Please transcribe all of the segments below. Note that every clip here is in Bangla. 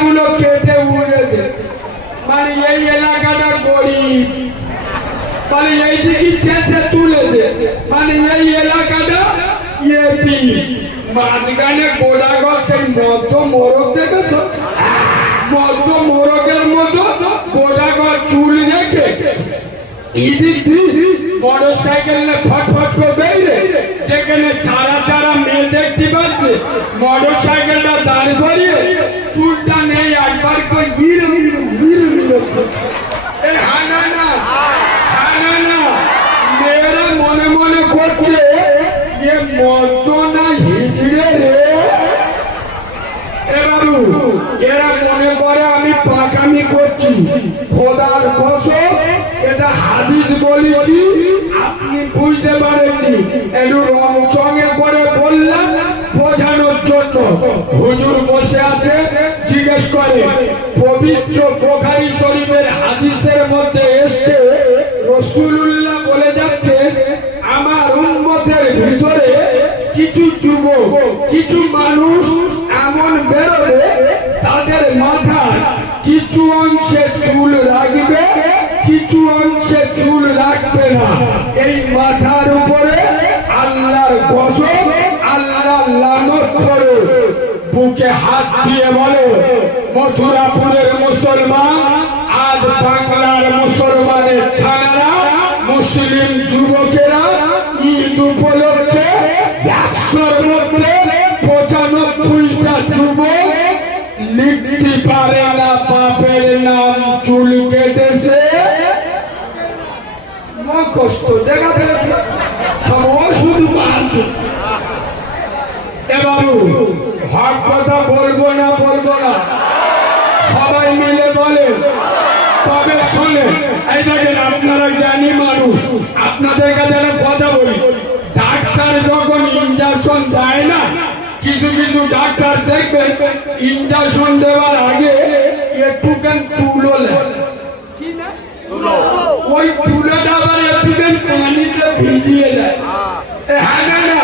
গুলো কেটে উড়ে দে, মানে এই এলাকাটা গরিব, মানে এই দিকে চেঁচে তুলে দে, মানে এই এলাকাটা ইয়েতি। মাঝখানে গোড়া গছের মধ্য মোরগ দেখেছো? মধ্য মোরগের মতো গোড়া গছ চুল রেখে মোটর সাইকেল ফটফট করে বেরিয়ে যেখানে চারা চারা মেয়ে দেখতে পাচ্ছে, মোটর সাইকেলটা দাঁড় করিয়ে চুলটা নেই একবার করে গির মির গির মির। হানা না হানা না, মেয়েরা মনে মনে করছে যে মদ্য না হিজড়ে রে। এ বাবু, এরা মনে করে আমি পাকামি করছি। খোদার কসম, এটা হাদিস বলেছি, আপনি বুঝতে পারেননি, একটু রং চঙে করে বললাম বোঝানোর জন্য। হুজুর বসে আছে, জিজ্ঞেস করে পবিত্র বুখারী শরীফের হাদিসের মধ্যে এসে রাসূলুল্লাহ বলে যাচ্ছে, আমার উম্মতের ভিতরে কিছু যুবক, কিছু মানুষ এমন বেরোবে তাদের মাথায় কিছু অংশে চুল রাখবে, কিছু অংশে চুল রাখবে না। এই মাথার উপরে আল্লাহর গজব, আল্লাহ লানত করে। বুকে হাত দিয়ে বলে, মথুরাপুরের মুসলমান, আজ বাংলার মুসলমানের ছানারা, মুসলিম যুবকেরা ঈদ উপলক্ষে 100-র মধ্যে 95টা যুবক লিখতে পারে না বাপের নাম চুল কেটেছে। কষ্ট দেখা পেয়েছে সবাই শুধু বানাতো। এ বাবু, হক কথা বলবো না সবাই মিলে বলে, তবে শোনেন। এই দেখেন, আপনারা জ্ঞানী মানুষ, আপনাদের কাছে একটা কথা বলি। ডাক্তার যখন ইঞ্জেকশন দেয় না, কিছু কিছু ডাক্তার দেখবেন ইঞ্জেকশন দেওয়ার আগে একটুখান তুলো নেয়, কি না? ওই তুলোটা আবার একটুখান পানিতে ভিজিয়ে দেয়। হ্যাঁ না,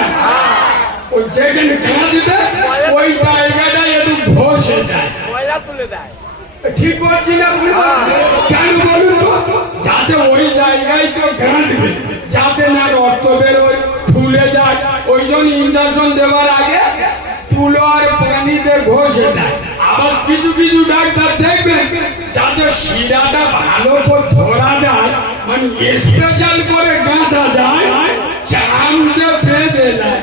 ওই যেখানে খেলা দিতে ওই জায়গাটা একটু ঘষে দেয়, তুলে দেয়। ঠিক বলছি না? কেন বলুন তো? যাতে ওই জায়গায় কেউ খেলা দিবে, যাতে না রক্ত বেরোয়, ফুলে যায়। ওই জন্য ইঞ্জেকশন দেওয়ার আগে তুলো আর পানিতে ঘষে দেয়। আবার কিছু কিছু ডাক্তার দেখবেন যাতে শিরাটা ভালো করে ধরা যায়, মানে স্পেশাল করে গাঁথা যায়, চামড়ে বেঁধে দেয়।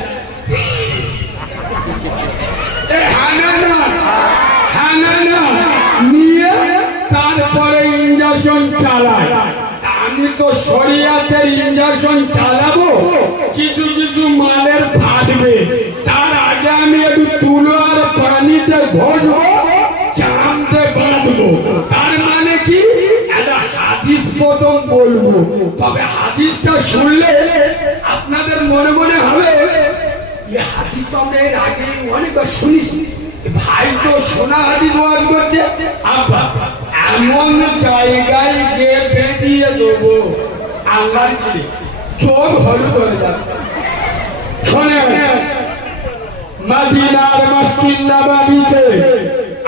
নিয়ে তারপরে ইঞ্জেকশন চালায়। আমি তো শরিয়াতের ইঞ্জেকশন চালাবো, কিছু কিছু মালের ফাটবে, তার আগে আমি একটু তুলো আর পানিতে ঘষবো, চামড়ে বাঁধবো। তার মানে কি? একটা হাদিস প্রথম বলবো, তবে হাদিসটা শুনলে আপনাদের মনে মনে হবে হাদিস তো আমরা এর আগে অনেকবার শুনেছি, ভাই তো শোনা হাদিস ওয়াজ করছে। আব্বা, এমন জায়গায় গিয়ে বেরিয়ে দেবো, আল্লাহ চোখ হলুদ হয়ে যাচ্ছে। শোনেন, মদিনার মসজিদ নববীতে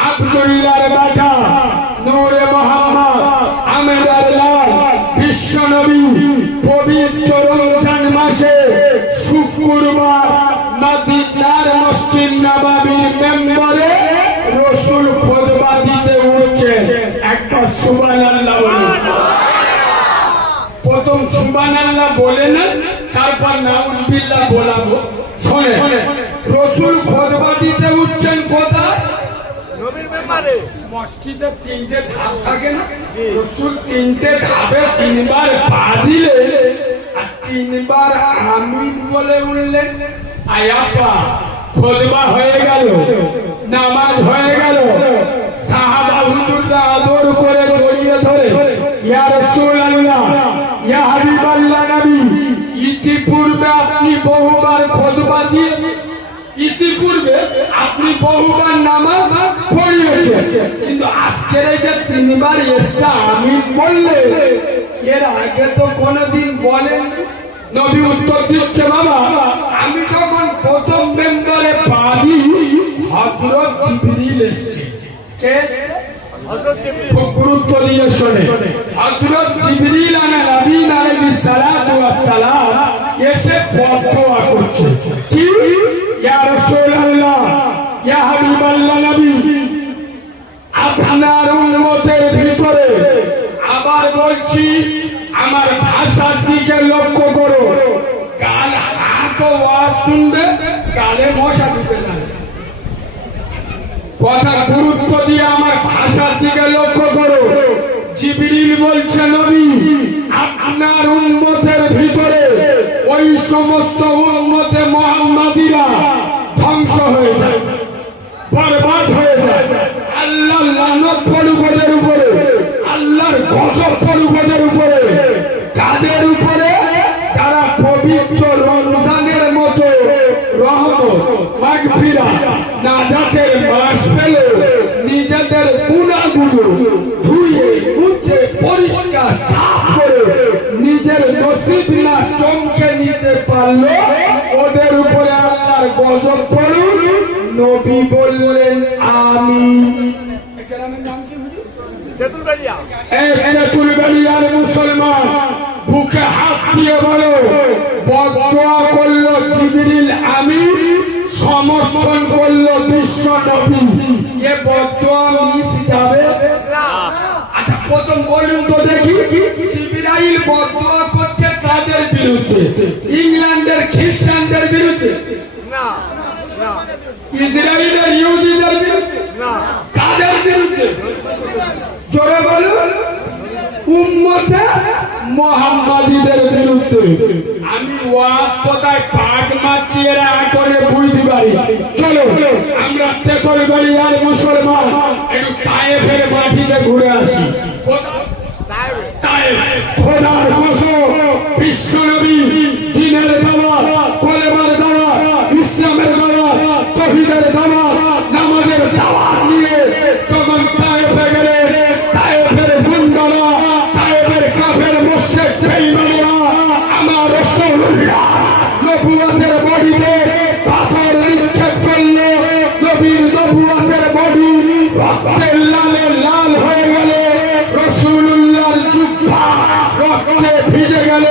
আব্দুল্লাহর বেটা নূরে মোহাম্মদ আহমেদের লাল বিশ্ব নবী পবিত্র রমজান মাসে শুক্রবার মদিনার মসজিদ নববীর মেম্বরে রাসূল খুতবা দিতে উঠছেন। একটা সুবহানাল্লাহ বলুন। প্রথম সুবহানাল্লাহ বলে না, তারপর নাউযুবিল্লাহ বলাবো। শোনেন, রাসূল খুতবা দিতে উঠছেন কোথায়? নবীর মেম্বারে। মসজিদে 3টে ধাপ থাকে না? রাসূল 3টে ধাপে 3বার পা দিলে আর 3বার আমিন বলে উঠলেন। আয়াপা খুতবা হয়ে গেল, নামাজ হয়ে গেল, সাহাবা হুজুররা আদর করে জড়িয়ে ধরে, ইয়া রাসূলুল্লাহ, ইয়া হাবিবাল্লাহ নবী, ইতিপূর্বে আপনি বহুবার খুতবা দিয়েছেন, ইতিপূর্বে আপনি বহুবার নামাজ পড়িয়েছেন, কিন্তু আজকের এই যে 3বার এক্সট্রা আমিন বললে, এর আগে তো কোনোদিন বলেন। নবী উত্তর দিচ্ছে, বাবা, আমি যখন প্রথম মেম্বারে পা দিই, হযরত জিবরিল এসেছে। খুব গুরুত্ব দিয়ে শোনে। হযরত জিবরিল নবীন আলাইহিস সালাতু ওয়াস সালাম এসে ফতোয়া করছে, কি ইয়া রাসূলুল্লাহ, ইয়া হাবিবাল্লাহ নবী, আপনার উম্মতের ভিতরে, আবার বলছি আমার ভাষার দিকে লক্ষ্য করো, কাল হাত ওয়াজ শুনবে, কালে মশা ঢুকে যাবে। কথা গুরুত্ব দিয়ে আমার ভাষার দিকে লক্ষ্য করো। জিবরিল বলছে নবী, আপনার উম্মতের ভিতরে ওই সমস্ত উম্মতে মুহাম্মাদিরা ধ্বংস হয়ে যায়, বরবাদ হয়ে যায়, আল্লাহর লানত পড়ুক ওদের উপরে, আল্লাহর গজব পড়ুক ওদের উপরে। কাদের উপরে? যারা পবিত্র রমজানের মতো রহমত, মাগফিরাত, নাজাতের মাস পেল, নিজেদের গুনাহগুলো ধুয়ে মুছে পরিষ্কার সাফ করে নিজের নসিব না চমকে নিতে পারলো, ওদের উপরে আল্লাহর গজব পড়ুক। নবী বললেন আমিন। তেঁতুলবাড়িয়ার মুসলমান বুকে হাত দিয়ে বলো, বদদোয়া করলো জিবরিল আমিন, সমর্থন করলো বিশ্ব নবী, এ বদদোয়া মিস যাবে না। আচ্ছা প্রথম বলুন তো দেখি, জিবরাইল বদদোয়া করছে কাদের বিরুদ্ধে? ইংল্যান্ডের খ্রিস্টানদের বিরুদ্ধে না, ইসরায়েলের ইহুদিদের বিরুদ্ধে না, কাদের বিরুদ্ধে? জোরে বলুন, উম্মতে মুহাম্মাদীদের বিরুদ্ধে। আমি ওয়াজ কোথায় পাক মারছি এরা করে বুঝতে পারি। চলো আমরা তেঁতুলবাড়িয়ার মুসলমান একটু তায়েফের মাটিতে ঘুরে আসি। খোদার কসম, বিশ্ব নবী দ্বীনের দাওয়াত, কলেমার দাওয়াত, ইসলামের দাওয়াত, তাওহীদের দাওয়াত, নামাজের দাওয়াত নিয়ে যখন তায়েফে গেলেন, তায়েফের গুন্ডারা, তায়েফের কাফের মুশরিক বেঈমানেরা আমার রাসূলুল্লাহ নবুয়তের বডিতে পাথর নিক্ষেপ করলো। নবীর নবুয়তের বডি রক্তের লালে লাল হয়ে গেল, রাসূলুল্লাহর জুব্বা রক্তে ভিজে গেল।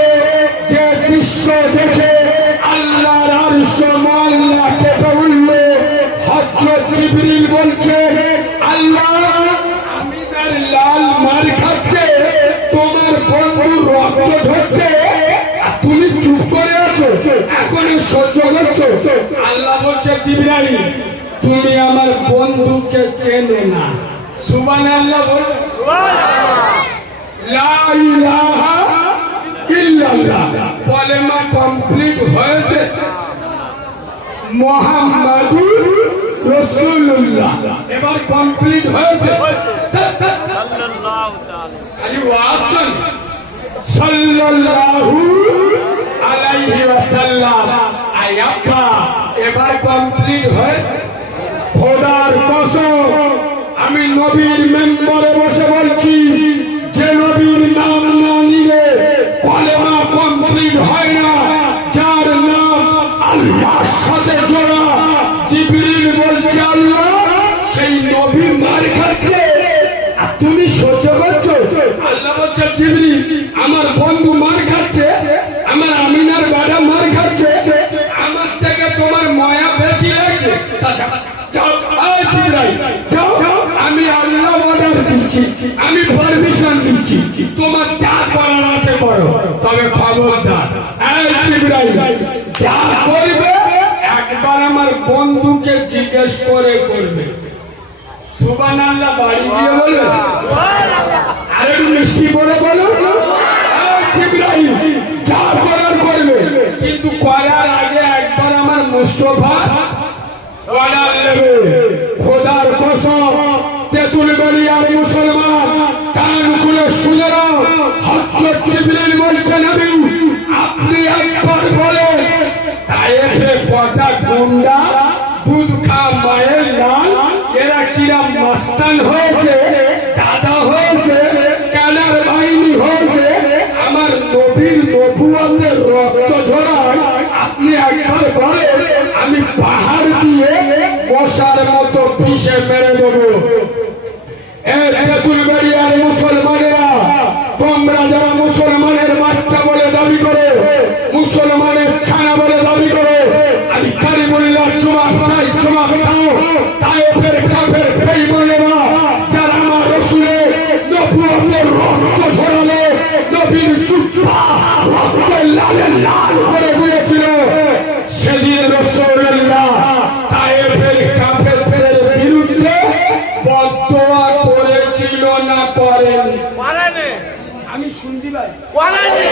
যে দৃশ্য দেখে আল্লাহর আরশ মুআল্লা কেঁপে উঠল। হযরত জিবরিল বলছে, আল্লাহ আমি তার লাল মার খাচ্ছে, তোমার বন্ধু রক্ত ঝরছে, আর তুমি চুপ করে আছো, এখন সহ্য করছো। আল্লাহ বলছে, জিবরাইল তুমি আমার বন্ধুকে চেনো না। সুবহানাল্লাহ বল, লা ইলাহা ইল্লাল্লাহ কলেমা কমপ্লিট হয়েছে, মুহাম্মাদুর রাসূলুল্লাহ এবার কমপ্লিট হয়েছে। সাল্লাল্লাহু তাআলা আলাইহি ওয়াসাল্লাম, সাল্লাল্লাহু আলাইহি ওয়াসাল্লাম আয়াতা এবার কমপ্লিট হয়েছে। খোদার কসম, আমি নবীর মেম্বারে বসে বলছি, যে নবীর নাম না নিলে কলেমা কমপ্লিট হয় না, যার নাম আল্লাহর সাথে জোড়া। জিবরিল বলছে, আল্লাহ সেই নবী মার খাচ্ছে আর তুমি সহ্য করছো। আল্লাহ বলছে, জিবরিল আমার বন্ধু মার খাচ্ছে, আমার আমিনার বাড়া মার খাচ্ছে, আমার থেকে তোমার মায়া বেশি লাগছে। আমি আল্লাহ অর্ডার দিচ্ছি, আমি পারমিশন দিচ্ছি, তোমার যা করার আছে করো, তবে খবরদার যা করবে একবার আমার বন্ধুকে জিজ্ঞেস করে করবে। সুবহানাল্লাহ বাড়ি গিয়ে বলবে, আর একটু মিষ্টি করে বলো, যা করার করবে, কিন্তু করার আগে একবার আমার মুস্তফা অর্ডার নেবে। খোদার কসম, তেঁতুলবাড়িয়ার মুসলমান কান খুলে শুনে নাও। হযরত জিবরিল বলছেন, নবী আপনি একবার বলেন তায়েফে কটা গুন্ডা দুধ খা মায়ের লাল, এরা কিরাম মাস্তান হয়েছে, দাদা হয়েছে, কালার বাহিনী হয়েছে, আমার নবীর নবুয়তের রক্ত ঝরায়। আপনি একবার বলেন, আমি পাহাড় দিয়ে মশার মতো পিষে মেরে দেবো। করেনি। করেনি। আমি শুনতে পাই করেনি।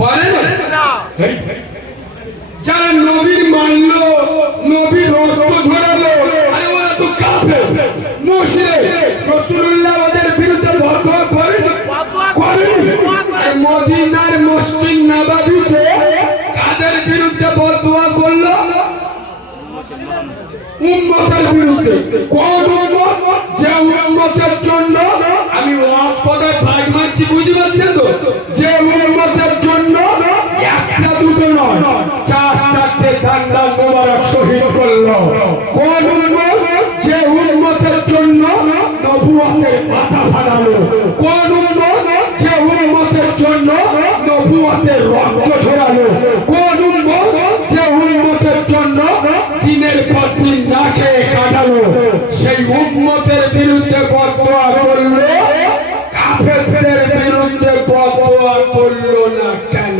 করেনি না। এই, যারা নবীর মানল, নবীর রক্ত ঝরালো, আরে ওরা তো কাফের মুশরিক। রাসূলুল্লাহ ওদের বিরুদ্ধে বদয়া করেনি করেনি। আর মদিনার মসজিদ নববীতে কাদের বিরুদ্ধে বদয়া করলো? উম্মতের বিরুদ্ধে। কোন উম্মত? যে উম্মতের জন্য আমি ওয়াজ করে ভাগ মারছি, বুঝতে পারছেন তো? যে উম্মতের জন্য একটা দুটো নয়, চার চারটে দান্দাল মোবারক শহীদ করলো। কোন উম্মত? যে উম্মতের জন্য নবুয়তের মাথা ফাটালো। কোন উম্মত? যে উম্মতের জন্য নবুয়তের রক্ত ঝরালো। কোন উম্মত? যে উম্মতের জন্য দিনের পর দিন না খেয়ে কাটালো। সেই উম্মতের বিরুদ্ধে বদয়া করলো, কাফেরদের বিরুদ্ধে বদয়া করলো না কেন?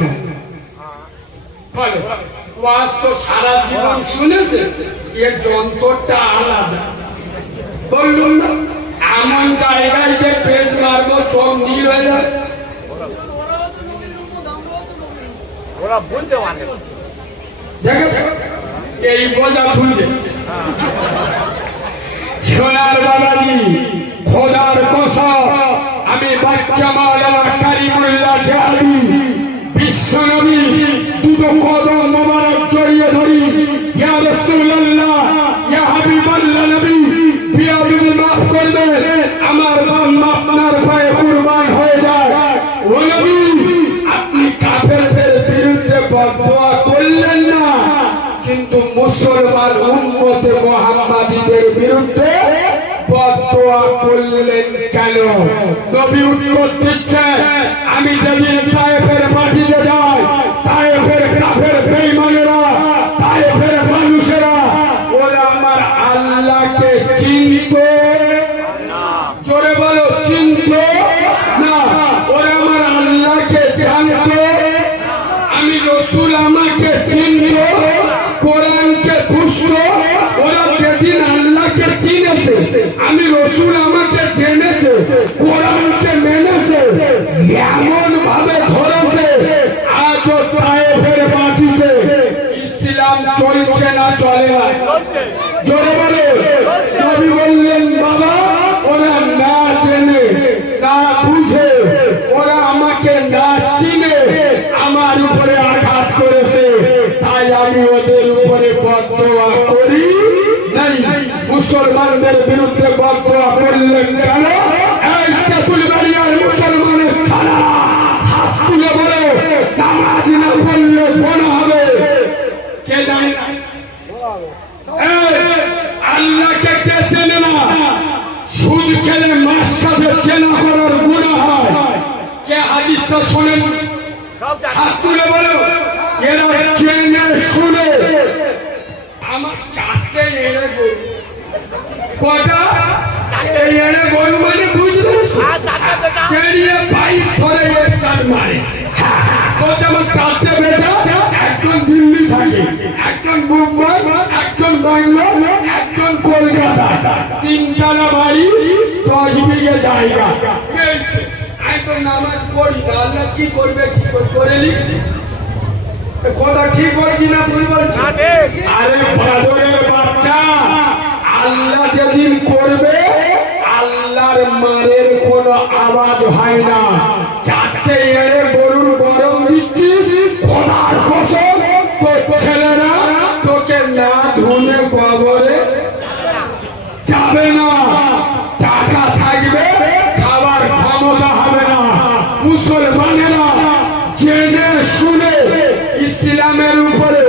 বলে ওয়াজ তো সারা জীবন শুনেছে, এর যন্ত্রটা আলাদা। বললুম না এমন জায়গায় যে পেজ মারবো চোখ নীল হয়ে যায়। ওরা বলতে পারে দেখেছো এই বোঝা বুঝে সোনার বাবাজি খোদার কসম, আমি বাচ্চা মাওলানা কারিমুল্লাহ জাহাবি বিশ্বনবী দুটো কদম মোবারক জড়িয়ে ধরি। ইয়া রাসূলুল্লাহ, ইয়া হাবিবাল্লাহ নবী, বিয়াদবি মাফ করবেন, আমার বান্দা আপনার পায়ে কুরবান হয়ে যায়। ও নবী, আপনি কাফেরদের বিরুদ্ধে বদয়া করলেন না, কিন্তু মুসলমান উম্মতে মুহাম্মাদীদের বিরুদ্ধে বদয়া করলেন কেন? নবী উত্তর দিচ্ছেন, আমি যেদিন তায়েফের মাটিতে যাই, তায়েফের কাফের বেঈমানেরা, তায়েফের মানুষেরা ওরা আমার আল্লাহকে চিনত, জোরে বলো চিনত না, ওরা আমার আল্লাহকে জানত। আমি রসুল আমাকে চিনত, কোরআনকে বুঝত। ওরা যেদিন আল্লাহকে চিনেছে, আমি রসুল আমাকে জেনেছে, কোরআনকে মেনেছে, এমন ভাবে ধরেছে আজও তায়েফের মাটিতে ইসলাম চলছে না চলে না? জোরে বলে। নবী বললেন বাবা, ওরা না জেনে না বুঝে, ওরা আমাকে না চিনে আমার উপরে আঘাত করেছে, তাই আমি ওদের উপরে বদয়া করি নাই। মুসলমানদের বিরুদ্ধে বদয়া করলেন কেন? এই তেঁতুলবাড়িয়ার মুসলমানের ছাড়া হাত তুলে বলে নামাজ না পড়লে বড় হবে কে জানে না? আল্লাহকে কে চেনে না? সুদ খেলে মার সাথে চেনা করার গুনাহ হয়। কে হাদিসটা শোনেন? হাত তুলে বলো। এরা চেনে শুনে আমার চারটে এড়ে গরু, কটা এই এড়ে গরু মানে বুঝলে পেরিয়ে বাইক ধরে স্টার্ট মারে। বলছে আমার চারটে বেটা, একজন দিল্লি থাকে, একজন মুম্বাই, একজন ব্যাঙ্গালোর, একজন কলকাতা, তিনতলা বাড়ি, 10 বিঘে জায়গা। আমি তো নামাজ পড়ি না, আল্লাহ কি করবে, কি করে নি কথা ঠিক বলছি না তুই বলছিস? আরে বাদরের বাচ্চা, আল্লাহ যেদিন করবে আল্লাহর মারের কোনো আওয়াজ হয় না। চারটে এড়ে গরুর গরম দিচ্ছিস, খোদার কসম তোর ছেলেরা তোকে না ধুনে কবরে যাবে না। টাকা থাকবে, খাবার ক্ষমতা হবে না। মুসলমানেরা জেনে শুনে ইসলামের উপরে,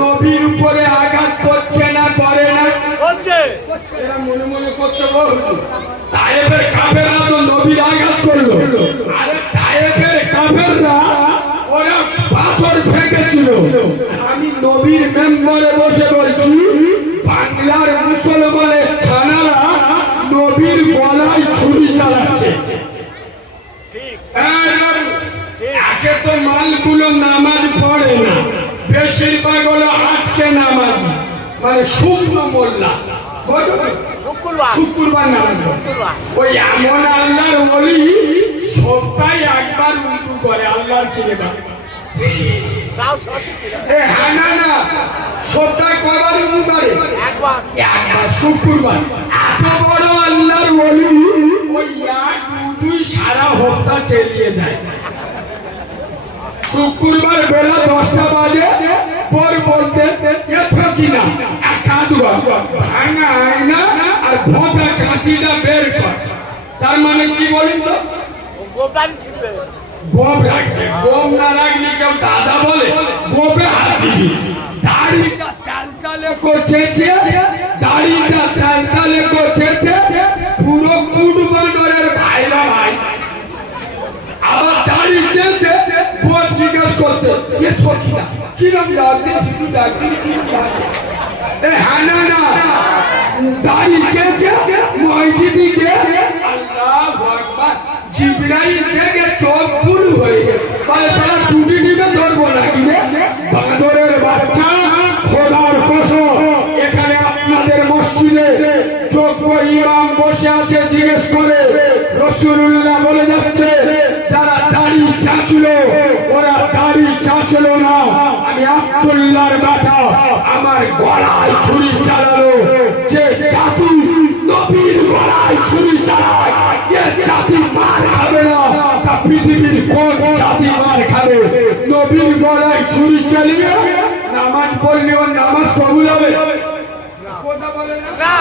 নবীর উপরে আঘাত করছে না করে না? এরা মনে মনে করছে তায়েফের কাফেররা তো নবীর আঘাত করলো। আরে তায়েফের কাফেররা ওরা পাথর ফেঁকেছিল। আমি নবীর মেম্বারে বসে বলছি, বাংলার মুসলমানের ছানারা নবীর গলায় ছুরি চালাচ্ছে। আগে তো মালগুলো নামাজ পড়ে না, বেশিরভাগ হলো আটকে নামাজ, মানে শুকনো মোল্লা। শুক্রবার নামাজ ওই এমন আল্লাহর ওলি সপ্তাহে একবার উঁচু করে আল্লাহর ছেলে হ্যাঁ না সপ্তাহে কয়বার উঁচু করে একবার শুক্রবার। এত বড় আল্লাহর ওলি ওই এক উঁচুই সারা হপ্তাহ চালিয়ে দেয়। শুক্রবার বেলা 10টা বাজে পর বলতে এছো কিনা এক কাজ কর, ভাঙা আয়না আর ভোঁতা কাশিটা বের কর। তার মানে কি বলেন তো? গোপ রাখবে, গোপ না রাখলে কেউ দাদা বলে, গোপে হাত দিবি। দাড়িটা তালতালে করছেছে, দাড়িটা তালতালে করছেছে, পুরো কুটবান্ডরের ভাইরা ভাই। আবার দাড়ি চেয়েছে, বোন জিজ্ঞেস করছে এছো কিনা, কিরম ডাকতে শুধু ডাকতে হ্যাঁ না দাড়ি চেয়েছে মসজিদে আল্লাহু আকবার জিবরাইল থেকে চোখ পুরু হয়ে গেছে। বলে সারা ছুটি নিবে ধরবো নাকি রে বাঁদরের বাচ্চা। খোদার কসম এখানে আপনাদের মসজিদে যোগ্য ইমাম বসে আছে, জিজ্ঞেস করে রাসূলুল্লাহ বলে যাচ্ছে যারা দাড়ি চাচ্ছিল ওরা দাড়ি চাচ্ছিল না। আমি আব্দুল্লাহর বেটা আমার গলায় ছুরি চালালো, যে জাতি নবীর গলায় ছুরি চালায় এ জাতি মার খাবে না। তা পৃথিবীর কোন জাতি মার খাবে? নবীর গলায় ছুরি চালিয়ে নামাজ পড়লে ওর নামাজ কবুল হবে? কথা বলে না।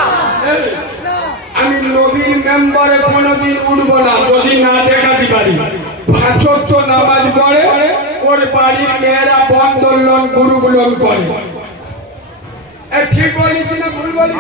আমি নবীর মেম্বারে কোনোদিন উঠবো না যদি না দেখাতে পারি। 5 ওয়াক্ত নামাজ পড়ে, ওর বাড়ির মেয়েরা বন্ধন গুরুগুলন করে। ঠিক বলেছি না ভুল বলেছি?